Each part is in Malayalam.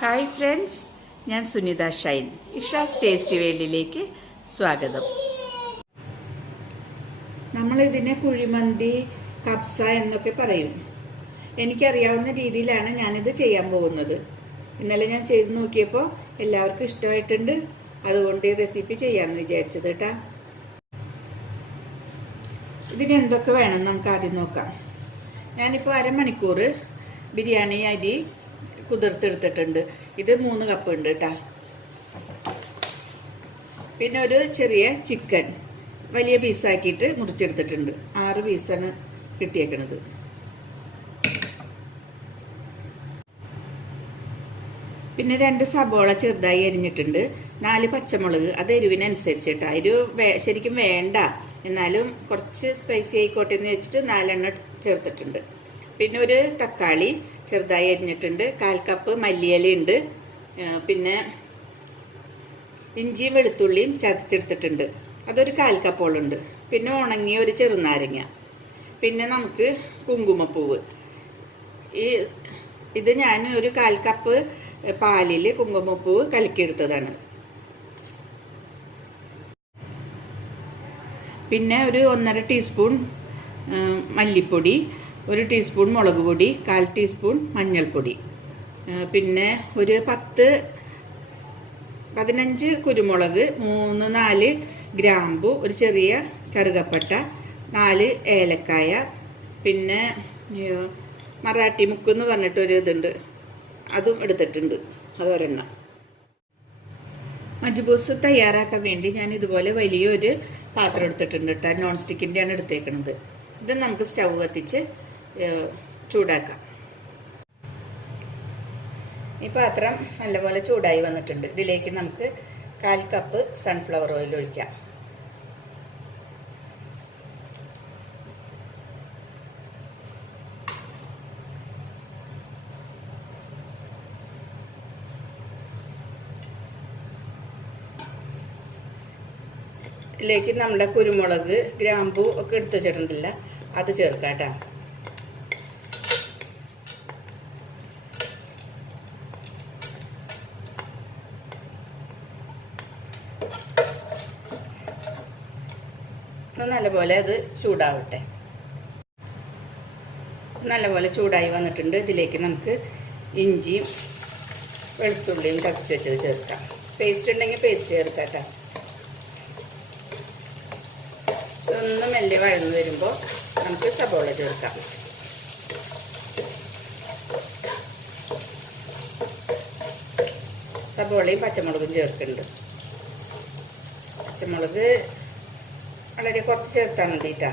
ഹായ് ഫ്രണ്ട്സ്, ഞാൻ സുനിത ഷൈൻ. ഇഷാസ് ടേസ്റ്റി വേൾഡിലേക്ക് സ്വാഗതം. നമ്മളിതിനെ കുഴിമന്തി, കബ്സ എന്നൊക്കെ പറയും. എനിക്കറിയാവുന്ന രീതിയിലാണ് ഞാനിത് ചെയ്യാൻ പോകുന്നത്. ഇന്നലെ ഞാൻ ചെയ്ത് നോക്കിയപ്പോൾ എല്ലാവർക്കും ഇഷ്ടമായിട്ടുണ്ട്. അതുകൊണ്ട് ഈ റെസിപ്പി ചെയ്യാമെന്ന് വിചാരിച്ചത് കേട്ടോ. ഇതിന് എന്തൊക്കെ വേണം നമുക്ക് ആദ്യം നോക്കാം. ഞാനിപ്പോൾ അരമണിക്കൂർ ബിരിയാണി അരി കുതിർത്തെടുത്തിട്ടുണ്ട്. ഇത് 3 കപ്പ് ഉണ്ട് കേട്ടോ. പിന്നെ ഒരു ചെറിയ ചിക്കൻ വലിയ പീസാക്കിയിട്ട് മുറിച്ചെടുത്തിട്ടുണ്ട്. 6 പീസാണ് കിട്ടിയേക്കണത്. പിന്നെ 2 സബോള ചെറുതായി അരിഞ്ഞിട്ടുണ്ട്. 4 പച്ചമുളക്, അത് എരിവിനനുസരിച്ചിട്ടാണ്. എരിവ് ശരിക്കും വേണ്ട, എന്നാലും കുറച്ച് സ്പൈസി ആയിക്കോട്ടെ എന്ന് വെച്ചിട്ട് 4 എണ്ണം ചേർത്തിട്ടുണ്ട്. പിന്നെ ഒരു തക്കാളി ചെറുതായി അരിഞ്ഞിട്ടുണ്ട്. 1/4 കപ്പ് മല്ലിയിലയുണ്ട്. പിന്നെ ഇഞ്ചിയും വെളുത്തുള്ളിയും ചതച്ചെടുത്തിട്ടുണ്ട്. അതൊരു 1/4 കപ്പോളുണ്ട്. പിന്നെ ഉണങ്ങിയ ഒരു ചെറുനാരങ്ങ. പിന്നെ നമുക്ക് കുങ്കുമപ്പൂവ്. ഇത് ഞാൻ ഒരു 1/4 കപ്പ് പാലിൽ കുങ്കുമപ്പൂവ് കലക്കിയെടുത്തതാണ്. പിന്നെ ഒരു 1.5 ടീസ്പൂൺ മല്ലിപ്പൊടി, 1 ടീസ്പൂൺ മുളക് പൊടി, 1/4 ടീസ്പൂൺ മഞ്ഞൾപ്പൊടി, പിന്നെ ഒരു 15 കുരുമുളക്, 3-4 ഗ്രാമ്പു, ഒരു ചെറിയ കറുകപ്പട്ട, 4 ഏലക്കായ, പിന്നെ മറാഠി മുക്ക് എന്ന് പറഞ്ഞിട്ടൊരു ഇതുണ്ട്, അതും എടുത്തിട്ടുണ്ട്. അതൊരെണ്ണം. മജ്ബൂസ് തയ്യാറാക്കാൻ വേണ്ടി ഞാൻ ഇതുപോലെ വലിയൊരു പാത്രം എടുത്തിട്ടുണ്ട് കേട്ടോ. നോൺ സ്റ്റിക്കിൻ്റെയാണ് എടുത്തേക്കണത്. ഇത് നമുക്ക് സ്റ്റൗ കത്തിച്ച് ചൂടാക്കാം. ഈ പാത്രം നല്ലപോലെ ചൂടായി വന്നിട്ടുണ്ട്. ഇതിലേക്ക് നമുക്ക് 1/4 കപ്പ് സൺഫ്ലവർ ഓയിൽ ഒഴിക്കാം. ഇതിലേക്ക് നമ്മുടെ കുരുമുളക്, ഗ്രാമ്പു ഒക്കെ എടുത്തു വെച്ചിട്ടുണ്ടല്ല, അത് ചേർക്കാം കേട്ടോ. നല്ലപോലെ അത് ചൂടാവട്ടെ. നല്ലപോലെ ചൂടായി വന്നിട്ടുണ്ട്. ഇതിലേക്ക് നമുക്ക് ഇഞ്ചിയും വെളുത്തുള്ളിയും ചതച്ച് വെച്ചത് ചേർക്കാം. പേസ്റ്റ് ഉണ്ടെങ്കിൽ പേസ്റ്റ് ചേർക്കാം കേട്ടോ. ഇതൊന്ന് മെല്ലെ വഴന്ന് വരുമ്പോൾ നമുക്ക് സബോള ചേർക്കാം. സബോളയും പച്ചമുളകും ചേർക്കുന്നുണ്ട്. പച്ചമുളക് വളരെ കുറച്ച് ചേർത്താൽ മതിട്ടാ.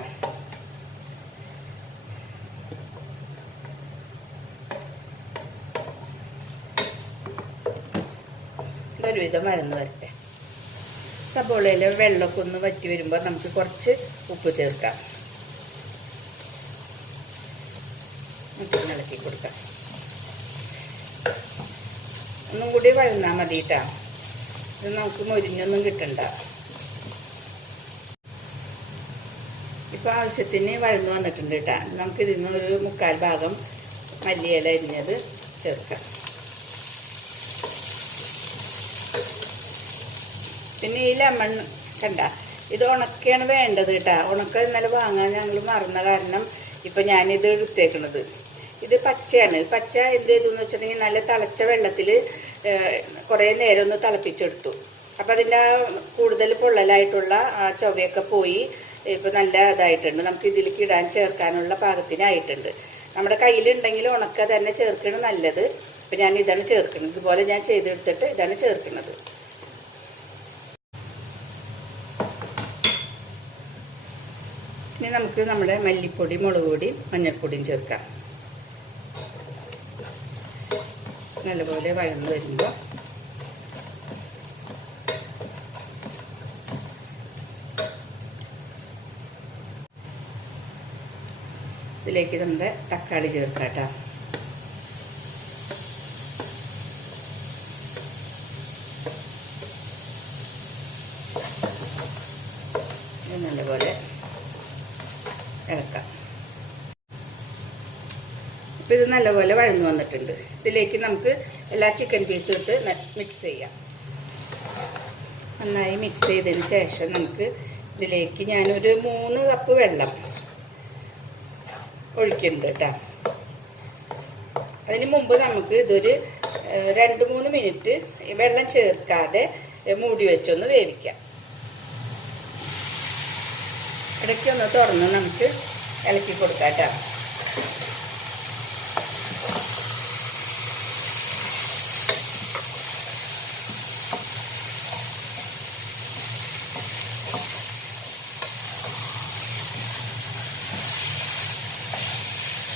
ഇതൊരുവിധം വഴന്ന് വരട്ടെ. സബോളയിൽ വെള്ളമൊക്കെ ഒന്ന് വറ്റി വരുമ്പോൾ നമുക്ക് കുറച്ച് ഉപ്പ് ചേർക്കാം. ഇളക്കി കൊടുക്കാം. ഒന്നും കൂടി വഴന്നാൽ മതിട്ടാ. ഇത് നമുക്ക് മൊരിഞ്ഞൊന്നും കിട്ടണ്ട. ഇപ്പോൾ ആവശ്യത്തിന് വഴന്നു വന്നിട്ടുണ്ട് കേട്ടോ. നമുക്കിതിന്ന് ഒരു 1/4 ഭാഗം മല്ലിയില അരിഞ്ഞത് ചേർക്കാം. പിന്നെ ഈ ലെമൺ കണ്ട, ഇത് ഉണക്കയാണ് വേണ്ടത് കേട്ടോ. ഉണക്ക ഇന്നലെ വാങ്ങാൻ ഞങ്ങൾ മറന്ന കാരണം ഇപ്പം ഞാനിത് എടുത്തേക്കണത്. ഇത് പച്ചയാണ്. പച്ച എന്ത് ചെയ്തെന്ന് വെച്ചിട്ടുണ്ടെങ്കിൽ നല്ല തിളച്ച വെള്ളത്തിൽ കുറേ നേരം ഒന്ന് തിളപ്പിച്ചെടുത്തു. അപ്പം അതിൻ്റെ കൂടുതൽ പൊള്ളലായിട്ടുള്ള ആ ചൊവ്വയൊക്കെ പോയി ഇപ്പം നല്ല ഇതായിട്ടുണ്ട്. നമുക്ക് ഇതിലേക്ക് ചേർക്കാനുള്ള പാകത്തിനായിട്ടുണ്ട്. നമ്മുടെ കയ്യിലുണ്ടെങ്കിൽ ഉണക്ക തന്നെ ചേർക്കണം നല്ലത്. ഇപ്പം ഞാൻ ഇതാണ് ചേർക്കുന്നത്. ഇതുപോലെ ഞാൻ ചെയ്തെടുത്തിട്ട് ഇതാണ് ചേർക്കുന്നത്. ഇനി നമുക്ക് നമ്മുടെ മല്ലിപ്പൊടി, മുളക് പൊടി, മഞ്ഞൾപ്പൊടിയും ചേർക്കാം. നല്ലപോലെ വഴന്ന് വരുമ്പോൾ ഇതിലേക്ക് നമ്മുടെ തക്കാളി ചേർക്കാം കേട്ടോ. നല്ലപോലെ ഇളക്കാം. അപ്പോൾ ഇത് നല്ലപോലെ വഴന്നു വന്നിട്ടുണ്ട്. ഇതിലേക്ക് നമുക്ക് എല്ലാ ചിക്കൻ പീസും ഇട്ട് മിക്സ് ചെയ്യാം. നന്നായി മിക്സ് ചെയ്തതിന് ശേഷം നമുക്ക് ഇതിലേക്ക് ഞാനൊരു 3 കപ്പ് വെള്ളം ഒഴിക്കുന്നുണ്ട് കേട്ടോ. അതിന് മുമ്പ് നമുക്ക് ഇതൊരു 2-3 മിനിറ്റ് വെള്ളം ചേർക്കാതെ മൂടി വെച്ചൊന്ന് വേവിക്കാം. ഇടയ്ക്കൊന്ന് തുറന്ന് നമുക്ക് ഇളക്കി കൊടുക്കാം കേട്ടോ.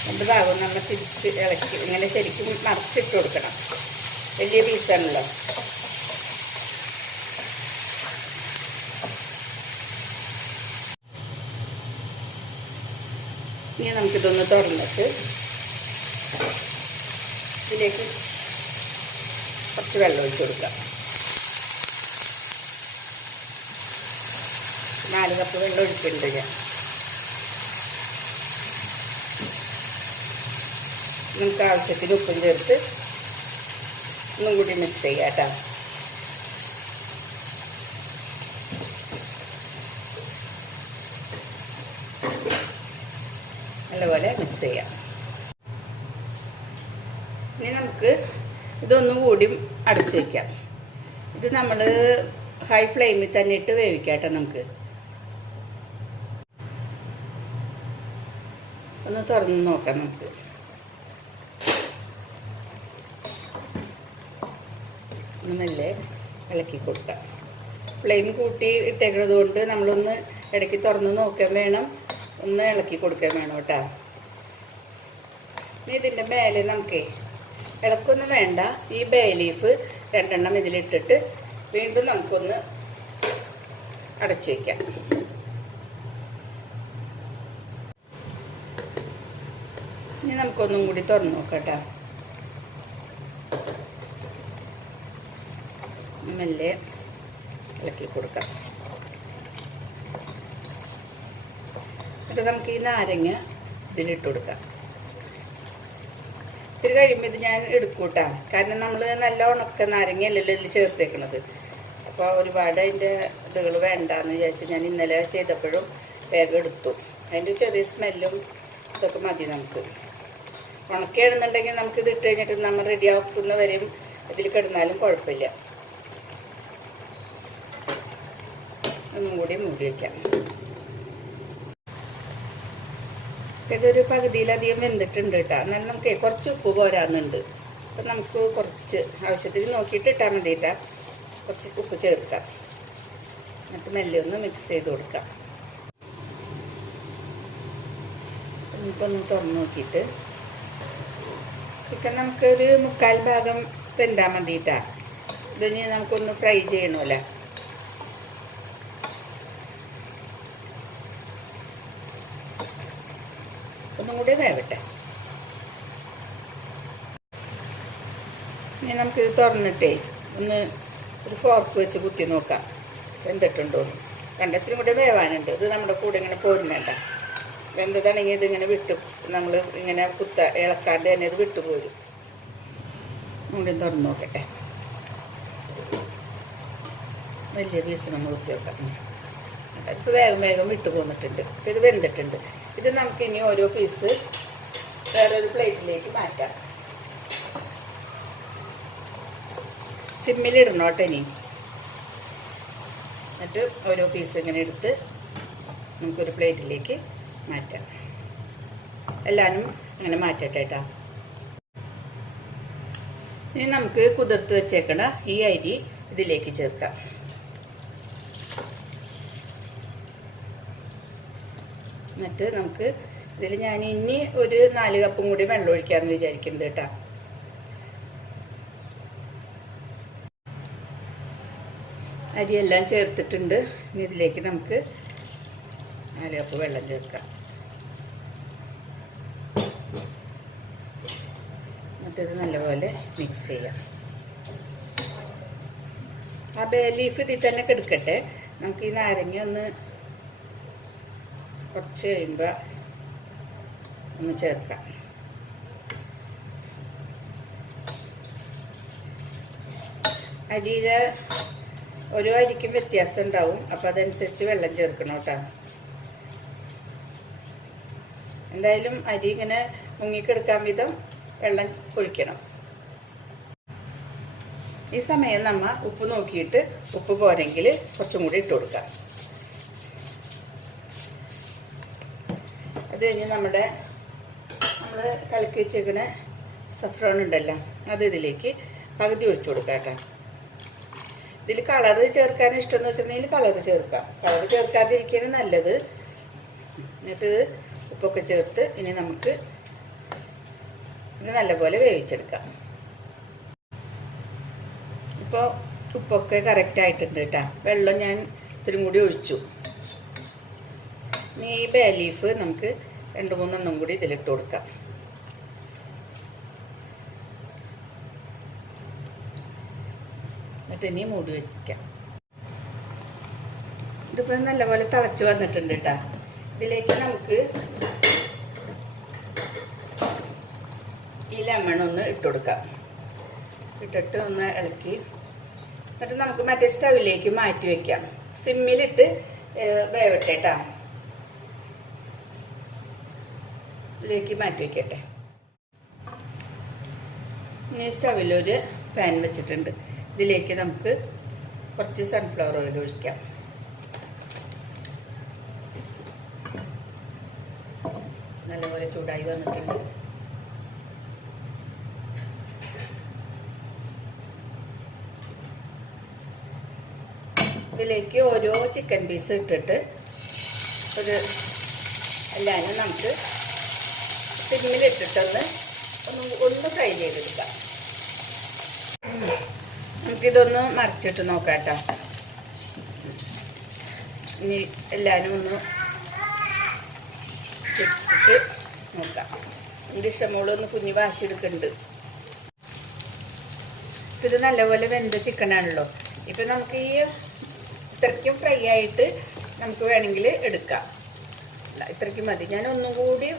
രണ്ട് ഭാഗവും നമ്മൾ തിരിച്ച് ഇളക്കി ഇങ്ങനെ ശരിക്കും മറിച്ചിട്ട് കൊടുക്കണം. വലിയ പീസാണല്ലോ. ഇനി നമുക്കിതൊന്ന് തുറന്നിട്ട് ഇതിലേക്ക് കുറച്ച് വെള്ളം ഒഴിച്ച് കൊടുക്കാം. 4 കപ്പ് വെള്ളം ഒഴിക്കുന്നുണ്ട് ഞാൻ. നമുക്ക് ആവശ്യത്തിന് ഉപ്പും ചേർത്ത് ഒന്നും കൂടി മിക്സ് ചെയ്യാം കേട്ടോ. നല്ലപോലെ മിക്സ് ചെയ്യാം. ഇനി നമുക്ക് ഇതൊന്നും കൂടി അടച്ചു വയ്ക്കാം. ഇത് നമ്മൾ ഹൈ ഫ്ലെയിമിൽ തന്നെ ഇട്ട് വേവിക്കാം കേട്ടോ. നമുക്ക് ഒന്ന് തുറന്ന് നോക്കാം. നമുക്ക് ഒന്ന് മെല്ലെ ഇളക്കി കൊടുക്കാം. ഫ്ലെയിം കൂട്ടി ഇട്ടേക്കുന്നത് കൊണ്ട് നമ്മളൊന്ന് ഇടയ്ക്ക് തുറന്ന് നോക്കാൻ വേണം, ഒന്ന് ഇളക്കി കൊടുക്കാൻ വേണം കേട്ടോ. ഇനി ഇതിൻ്റെ മേലെ നമുക്ക് ഇളക്കൊന്നും വേണ്ട. ഈ ബേ ലീഫ് 2 എണ്ണം ഇതിലിട്ടിട്ട് വീണ്ടും നമുക്കൊന്ന് അടച്ചു വയ്ക്കാം. ഇനി നമുക്കൊന്നും കൂടി തുറന്ന് നോക്കാം കേട്ടോ. മെല്ലെ ഇളക്കി കൊടുക്കാം. എന്നിട്ട് നമുക്ക് ഈ നാരങ്ങ ഇതിലിട്ട് കൊടുക്കാം. ഇത്തിരി കഴിയുമ്പോൾ ഇത് ഞാൻ എടുക്കൂട്ടാ. കാരണം നമ്മൾ നല്ല ഉണക്ക നാരങ്ങയല്ലല്ലോ ഇതിൽ ചേർത്തേക്കണത്. അപ്പോൾ ഒരുപാട് അതിൻ്റെ ഇതുകൾ വേണ്ടാന്ന് വിചാരിച്ച് ഞാൻ ഇന്നലെ ചെയ്തപ്പോഴും വേഗം എടുത്തു. അതിൻ്റെ ചെറിയ സ്മെല്ലും ഇതൊക്കെ മതി നമുക്ക്. ഉണക്കുകയാണെന്നുണ്ടെങ്കിൽ നമുക്കിത് ഇട്ട് കഴിഞ്ഞിട്ട് നമ്മൾ റെഡിയാക്കുന്നവരെയും ഇതിൽ കിടന്നാലും കുഴപ്പമില്ല. ഒന്നും കൂടി മൂടി വയ്ക്കാം. ഇതൊരു പകുതിയിലധികം വെന്തിട്ടുണ്ട് കേട്ടോ. എന്നാലും നമുക്ക് കുറച്ച് ഉപ്പ് പോരാന്നുണ്ട്. അപ്പം നമുക്ക് കുറച്ച് ആവശ്യത്തിന് നോക്കിയിട്ട് ഇട്ടാൽ മതി കേട്ടോ. കുറച്ച് ഉപ്പ് ചേർക്കാം. എന്നിട്ട് മെല്ലെ ഒന്ന് മിക്സ് ചെയ്ത് കൊടുക്കാം. ഇനിയിപ്പോൾ തുറന്ന് നോക്കിയിട്ട് ചിക്കൻ നമുക്കൊരു 3/4 ഭാഗം വെന്താൽ മതി കേട്ടോ. ഇതിന് നമുക്കൊന്ന് ഫ്രൈ ചെയ്യണമല്ലേ. ഒന്നും കൂടി വേവട്ടെ. ഇനി നമുക്കിത് തുറന്നിട്ടേ ഒന്ന് ഒരു ഫോർക്ക് വെച്ച് കുത്തി നോക്കാം വെന്തിട്ടുണ്ടോന്ന്. കണ്ടത്തിനും കൂടെ വേവാനുണ്ട്. ഇത് നമ്മുടെ കൂടെ ഇങ്ങനെ പോരുന്നേണ്ട. വെന്തതാണെങ്കിൽ ഇതിങ്ങനെ നമ്മൾ ഇങ്ങനെ ഇളക്കാണ്ട് തന്നെ ഇത് വിട്ടുപോരും. കൂടി തുറന്ന് നോക്കട്ടെ. വലിയ പീസ് നമ്മൾ കുത്തി വെക്കാം. ഇപ്പോൾ വേഗം വിട്ടു പോന്നിട്ടുണ്ട്. ഇത് വെന്തിട്ടുണ്ട്. ഇത് നമുക്ക് ഇനി ഓരോ പീസ് വേറൊരു പ്ലേറ്റിലേക്ക് മാറ്റാം. സിമ്മിലിടണം കേട്ടോ ഇനി. എന്നിട്ട് ഓരോ പീസ് ഇങ്ങനെ എടുത്ത് നമുക്കൊരു പ്ലേറ്റിലേക്ക് മാറ്റാം. എല്ലാവരും അങ്ങനെ മാറ്റട്ടെ കേട്ടോ. ഇനി നമുക്ക് കുതിർത്ത് വെച്ചേക്കണ ഈ അരി ഇതിലേക്ക് ചേർക്കാം. എന്നിട്ട് നമുക്ക് ഇതിൽ ഞാൻ ഇനി ഒരു 4 കപ്പും കൂടി വെള്ളം ഒഴിക്കാമെന്ന് വിചാരിക്കുന്നുണ്ട് കേട്ടോ. അരിയെല്ലാം ചേർത്തിട്ടുണ്ട്. ഇനി ഇതിലേക്ക് നമുക്ക് 4 കപ്പ് വെള്ളം ചേർക്കാം. എന്നിട്ടിത് നല്ലപോലെ മിക്സ് ചെയ്യാം. ആ ബേ ലീഫ് ഇതിൽ തന്നെ കിടക്കട്ടെ. നമുക്ക് ഈ നാരങ്ങ ഒന്ന് കുറച്ച് കഴിയുമ്പോൾ ഒന്ന് ചേർക്കാം. അരിയുടെ ഓരോ അരിക്കും വ്യത്യാസം ഉണ്ടാവും. അപ്പോൾ അതനുസരിച്ച് വെള്ളം ചേർക്കണം കേട്ടോ. എന്തായാലും അരി ഇങ്ങനെ മുങ്ങിക്കെടുക്കാൻ വിധം വെള്ളം ഒഴിക്കണം. ഈ സമയം നമ്മൾ ഉപ്പ് നോക്കിയിട്ട് ഉപ്പ് പോരെങ്കിൽ കുറച്ചും കൂടി ഇട്ട് കൊടുക്കാം. അത് കഴിഞ്ഞ് നമ്മൾ കലക്കി വെച്ചേക്കണ സഫ്രോൺ ഉണ്ടല്ലോ, അത് ഇതിലേക്ക് പകുതി ഒഴിച്ചു കൊടുക്കാം കേട്ടോ. ഇതിൽ കളറ് ചേർക്കാൻ ഇഷ്ടമെന്ന് വെച്ചിട്ടുണ്ടെങ്കിൽ കളറ് ചേർക്കാം. കളറ് ചേർക്കാതിരിക്കുകയാണ് നല്ലത്. എന്നിട്ട് ഉപ്പൊക്കെ ചേർത്ത് ഇനി നമുക്ക് ഇത് നല്ലപോലെ വേവിച്ചെടുക്കാം. ഇപ്പോൾ ഉപ്പൊക്കെ കറക്റ്റായിട്ടുണ്ട് കേട്ടോ. വെള്ളം ഞാൻ ഇത്തിരി കൂടി ഒഴിച്ചു. ഇനി ഈ ബേ ലീഫ് നമുക്ക് 2-3 എണ്ണം കൂടി ഇതിലിട്ട് കൊടുക്കാം. എന്നിട്ട് ഇനി മൂടി വയ്ക്കാം. ഇതിപ്പോൾ നല്ലപോലെ തിളച്ച് വന്നിട്ടുണ്ട് കേട്ടോ. ഇതിലേക്ക് നമുക്ക് ഈ ലെമൺ ഒന്ന് ഇട്ട് കൊടുക്കാം. ഇട്ടിട്ട് ഒന്ന് ഇളക്കി എന്നിട്ട് നമുക്ക് മറ്റേ സ്റ്റവിലേക്ക് മാറ്റി വയ്ക്കാം. സിമ്മിലിട്ട് വേവട്ടെ കേട്ടോ. ഇതിലേക്ക് മാറ്റി വയ്ക്കട്ടെ. ഇനി സ്റ്റവിലൊരു പാൻ വെച്ചിട്ടുണ്ട്. ഇതിലേക്ക് നമുക്ക് കുറച്ച് സൺഫ്ലവർ ഓയിൽ ഒഴിക്കാം. നല്ലപോലെ ചൂടായി വന്നിട്ടുണ്ട്. ഇതിലേക്ക് ഓരോ ചിക്കൻ പീസ് ഇട്ടിട്ട് എല്ലാവരും നമുക്ക് സിമ്മിലിട്ടിട്ടൊന്ന് ഒന്ന് ഫ്രൈ ചെയ്തെടുക്കാം. നമുക്കിതൊന്ന് മറിച്ചിട്ട് നോക്കാം കേട്ടോ. ഇനി എല്ലാവരും ഒന്ന് വെച്ചിട്ട് നോക്കാം. എൻ്റെ ഇഷ്ടമോളൊന്ന് കുഞ്ഞ് വാശിയെടുക്കുന്നുണ്ട്. ഇത് നല്ലപോലെ വെന്ത ചിക്കനാണല്ലോ. ഇപ്പം നമുക്ക് ഈ ഇത്രയ്ക്കും ഫ്രൈ ആയിട്ട് നമുക്ക് വേണമെങ്കിൽ എടുക്കാം. ഇത്രയ്ക്കും മതി. ഞാൻ ഒന്നും കൂടി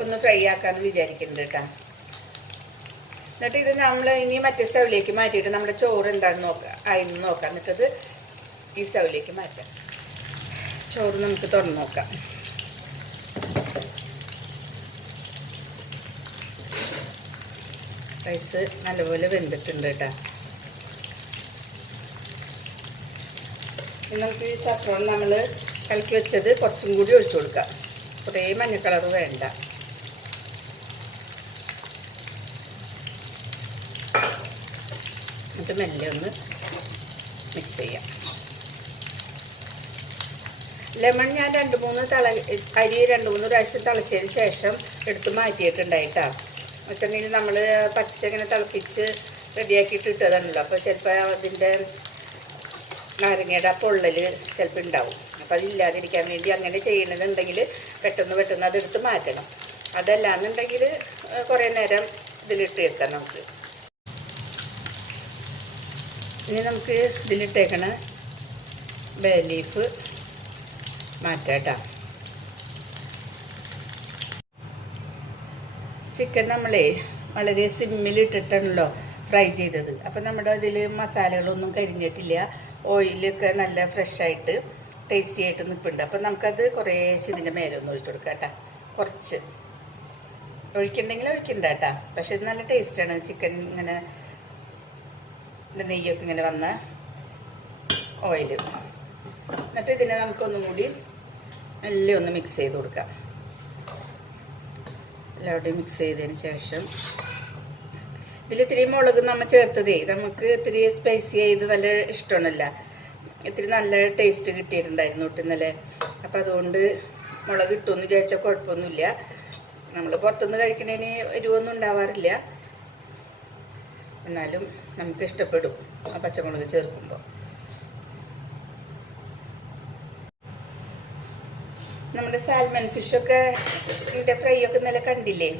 ഒന്ന് ഫ്രൈ ആക്കാമെന്ന് വിചാരിക്കുന്നുണ്ട് കേട്ടോ. എന്നിട്ട് ഇത് നമ്മൾ ഇനി മറ്റേ സ്റ്റൗവിലേക്ക് മാറ്റിയിട്ട് നമ്മുടെ ചോറ് എന്താണെന്ന് നോക്കാം, ആയിന്ന് നോക്കാം. എന്നിട്ടത് ഈ സ്റ്റൗവിലേക്ക് മാറ്റാം. ചോറ് നമുക്ക് തുറന്ന് നോക്കാം. റൈസ് നല്ലപോലെ വെന്തിട്ടുണ്ട് കേട്ടോ. നമുക്ക് ഈ സഫ്രോൺ നമ്മൾ കലക്കി വെച്ചത് കുറച്ചും കൂടി ഒഴിച്ചു കൊടുക്കാം. കുറേ മഞ്ഞ കളർ വേണ്ട. എന്നിട്ട് മെല്ലെ ഒന്ന് മിക്സ് ചെയ്യാം. ലെമൺ ഞാൻ 2-3 അരി 2-3 പ്രാവശ്യം തിളച്ചതിന് ശേഷം എടുത്ത് മാറ്റിയിട്ടുണ്ടായിട്ടാ. വെച്ചിട്ടുണ്ടെങ്കിൽ നമ്മൾ പച്ച ഇങ്ങനെ തിളപ്പിച്ച് റെഡിയാക്കിയിട്ട് ഇട്ടതാണല്ലോ. അപ്പോൾ ചിലപ്പോൾ അതിൻ്റെ നാരങ്ങയുടെ പൊള്ളൽ ചിലപ്പോൾ ഉണ്ടാവും. അപ്പോൾ അതില്ലാതിരിക്കാൻ വേണ്ടി അങ്ങനെ ചെയ്യണമെന്നുണ്ടെങ്കിൽ പെട്ടെന്ന് അതെടുത്ത് മാറ്റണം. അതല്ലാന്നുണ്ടെങ്കിൽ കുറേ നേരം ഇതിലിട്ട് വെക്കാം നമുക്ക്. ഇനി നമുക്ക് ഇതിലിട്ടേക്കണ ബേ ലീഫ് മാറ്റാം കേട്ടോ. ചിക്കൻ നമ്മളെ വളരെ സിമ്മിലിട്ടിട്ടാണല്ലോ ഫ്രൈ ചെയ്തത്. അപ്പം നമ്മുടെ ഇതിൽ മസാലകളൊന്നും കരിഞ്ഞിട്ടില്ല. ഓയിലൊക്കെ നല്ല ഫ്രഷായിട്ട് ടേസ്റ്റി ആയിട്ട് നിൽപ്പുണ്ട്. അപ്പം നമുക്കത് കുറേശ്ശെ ഇതിൻ്റെ മേലെ ഒന്ന് ഒഴിച്ചു കൊടുക്കാം കേട്ടോ. കുറച്ച് ഒഴിക്കണ്ടെങ്കിൽ ഒഴിക്കണ്ട കേട്ടോ. പക്ഷെ ഇത് നല്ല ടേസ്റ്റാണ്. ചിക്കൻ ഇങ്ങനെ നെയ്യൊക്കെ ഇങ്ങനെ വന്ന ഓയിൽ. എന്നിട്ട് ഇതിനെ നമുക്കൊന്നും കൂടി നല്ല ഒന്ന് മിക്സ് ചെയ്ത് കൊടുക്കാം. എല്ലാവരുടെയും മിക്സ് ചെയ്തതിന് ശേഷം ഇതിൽ ഇത്തിരി മുളക് നമ്മൾ ചേർത്തതേ നമുക്ക് ഇത്തിരി സ്പൈസി ചെയ്ത് നല്ല ഇഷ്ടമാണല്ല. ഇത്തിരി നല്ല ടേസ്റ്റ് കിട്ടിയിട്ടുണ്ടായിരുന്നു ഇന്നലെ. അപ്പം അതുകൊണ്ട് മുളക് ഇട്ടുമെന്ന് വിചാരിച്ചാൽ കുഴപ്പമൊന്നുമില്ല. നമ്മൾ പുറത്തുനിന്ന് കഴിക്കണതിന് എരിവൊന്നും ഉണ്ടാവാറില്ല. എന്നാലും നമുക്ക് ഇഷ്ടപ്പെടും ആ പച്ചമുളക് ചേർക്കുമ്പോൾ. നമ്മുടെ സാൽമൺ ഫിഷൊക്കെ ഇതിൻ്റെ ഫ്രൈ ഒക്കെ ഇന്നലെ കണ്ടില്ലേ?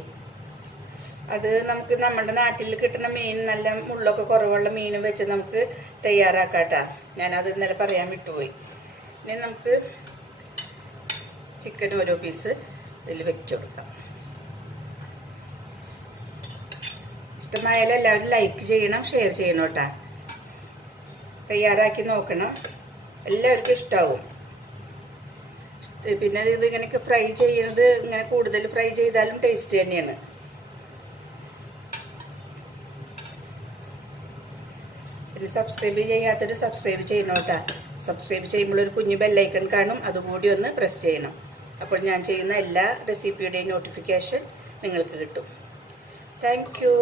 അത് നമുക്ക് നമ്മുടെ നാട്ടിൽ കിട്ടുന്ന മീൻ നല്ല മുള്ളൊക്കെ കുറവുള്ള മീൻ വെച്ച് നമുക്ക് തയ്യാറാക്കാം കേട്ടോ. ഞാനത് ഇന്നലെ പറയാൻ വിട്ടുപോയി. ഇനി നമുക്ക് ചിക്കൻ ഓരോ പീസ് ഇതിൽ വെച്ച് കൊടുക്കാം. ഇഷ്ടമായാലും എല്ലാവരും ലൈക്ക് ചെയ്യണം, ഷെയർ ചെയ്യണം കേട്ടോ. തയ്യാറാക്കി നോക്കണം, എല്ലാവർക്കും ഇഷ്ടമാവും. പിന്നെ ഇത് ഇങ്ങനെയൊക്കെ ഫ്രൈ ചെയ്യുന്നത് ഇങ്ങനെ കൂടുതൽ ഫ്രൈ ചെയ്താലും ടേസ്റ്റ് തന്നെയാണ്. പിന്നെ സബ്സ്ക്രൈബ് ചെയ്യാത്തൊരു സബ്സ്ക്രൈബ് ചെയ്യണം കേട്ടോ. സബ്സ്ക്രൈബ് ചെയ്യുമ്പോൾ ഒരു കുഞ്ഞു ബെല്ലൈക്കൺ കാണും, അതുകൂടി ഒന്ന് പ്രസ് ചെയ്യണം. അപ്പോൾ ഞാൻ ചെയ്യുന്ന എല്ലാ റെസിപ്പിയുടെയും നോട്ടിഫിക്കേഷൻ നിങ്ങൾക്ക് കിട്ടും. Thank you.